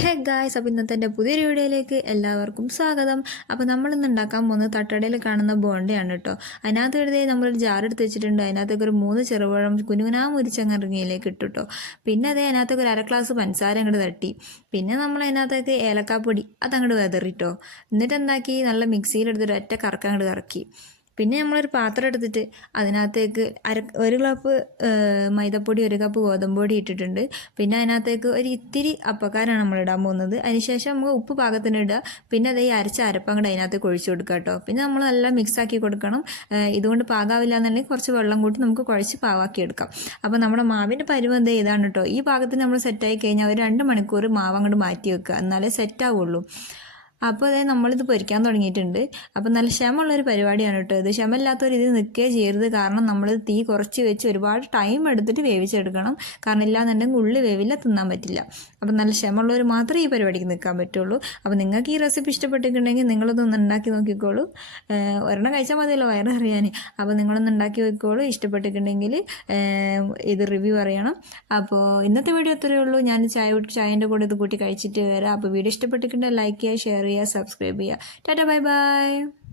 Hey guys, അപ്പോൾ ഇന്നത്തെ എൻ്റെ പുതിയൊരു വീഡിയോയിലേക്ക് എല്ലാവർക്കും സ്വാഗതം. അപ്പോൾ നമ്മളിന്ന് ഉണ്ടാക്കാൻ പോകുന്നത് തട്ടടയിൽ കാണുന്ന ബോണ്ടയാണ് കേട്ടോ. അതിനകത്ത് എഴുതി നമ്മളൊരു ജാർ എടുത്ത് വെച്ചിട്ടുണ്ട്. അതിനകത്തേക്ക് ഒരു 3 ചെറുപഴം കുനുകുനാ മുരിച്ചങ്ങറിങ്ങിയിലേക്ക് ഇട്ടു കേട്ടോ. പിന്നെ അതേ അതിനകത്തേക്ക് ഒരു 1/2 ഗ്ലാസ് പഞ്ചസാര അങ്ങോട്ട് തട്ടി. പിന്നെ നമ്മൾ അതിനകത്തേക്ക് ഏലക്കാപ്പൊടി അതങ്ങോട്ട് വെതറിട്ടോ. എന്നിട്ട് എന്താക്കി, നല്ല മിക്സിയിലെടുത്തിട്ട് ഒറ്റ കറക്കം അങ്ങോട്ട് കറക്കി. പിന്നെ നമ്മളൊരു പാത്രം എടുത്തിട്ട് അതിനകത്തേക്ക് 1 കപ്പ് മൈദപ്പൊടി 1 കപ്പ് ഗോതമ്പൊടി ഇട്ടിട്ടുണ്ട്. പിന്നെ അതിനകത്തേക്ക് ഒരു ഇത്തിരി അപ്പക്കാരാണ് നമ്മൾ ഇടാൻ പോകുന്നത്. അതിനുശേഷം നമുക്ക് ഉപ്പ് പാകത്തിന് ഇടുക. പിന്നെ അത് ഈ അരച്ച അരപ്പം കൂടെ അതിനകത്തേക്ക് ഒഴിച്ചു കൊടുക്കുക കേട്ടോ. പിന്നെ നമ്മൾ നല്ല മിക്സാക്കി കൊടുക്കണം. ഇതുകൊണ്ട് പാകാവില്ല എന്നുണ്ടെങ്കിൽ കുറച്ച് വെള്ളം കൂട്ടി നമുക്ക് കുഴച്ച് പാവാക്കി എടുക്കാം. അപ്പോൾ നമ്മുടെ മാവിൻ്റെ പരുവം ഇതാണ് കേട്ടോ. ഈ പാകത്തിന് നമ്മൾ സെറ്റായി കഴിഞ്ഞാൽ ഒരു 2 മണിക്കൂർ മാവ് അങ്ങോട്ട് മാറ്റി വെക്കുക, എന്നാലേ സെറ്റാവുള്ളൂ. അപ്പോൾ അതായത് നമ്മളിത് പൊരിക്കാൻ തുടങ്ങിയിട്ടുണ്ട്. അപ്പോൾ നല്ല ക്ഷമയുള്ളൊരു പരിപാടിയാണ് കേട്ടോ ഇത്. ക്ഷമയില്ലാത്തൊരു ഇത് നിൽക്കുകയോ ചെയ്യരുത്. കാരണം നമ്മൾ തീ കുറച്ച് വെച്ച് ഒരുപാട് ടൈം എടുത്തിട്ട് വേവിച്ചെടുക്കണം. കാരണം ഇല്ലാന്നുണ്ടെങ്കിൽ ഉള്ളി വേവില്ല, തിന്നാൻ പറ്റില്ല. അപ്പോൾ നല്ല ക്ഷമയുള്ളവർ മാത്രമേ ഈ പരിപാടിക്ക് നിൽക്കാൻ പറ്റുള്ളൂ. അപ്പോൾ നിങ്ങൾക്ക് ഈ റെസിപ്പി ഇഷ്ടപ്പെട്ടിട്ടുണ്ടെങ്കിൽ നിങ്ങളതൊന്ന് ഉണ്ടാക്കി നോക്കിക്കോളൂ. ഒരെണ്ണം കഴിച്ചാൽ മതിയല്ലോ വയറ് അറിയാൻ. അപ്പോൾ നിങ്ങളൊന്ന് ഉണ്ടാക്കി വെക്കോളൂ. ഇഷ്ടപ്പെട്ടിട്ടുണ്ടെങ്കിൽ ഇത് റിവ്യൂ അറിയണം. അപ്പോൾ ഇന്നത്തെ വീഡിയോ അത്രയേ ഉള്ളൂ. ഞാൻ ചായൻ്റെ കൂടെ ഇത് കൂട്ടി കഴിച്ചിട്ട് വരാം. അപ്പോൾ വീഡിയോ ഇഷ്ടപ്പെട്ടിട്ടുണ്ടെങ്കിൽ ലൈക്ക് ചെയ്യുക, ഷെയർ ചെയ്യുക, സബ്സ്ക്രൈബ് ചെയ്യുക. Tata, bye bye.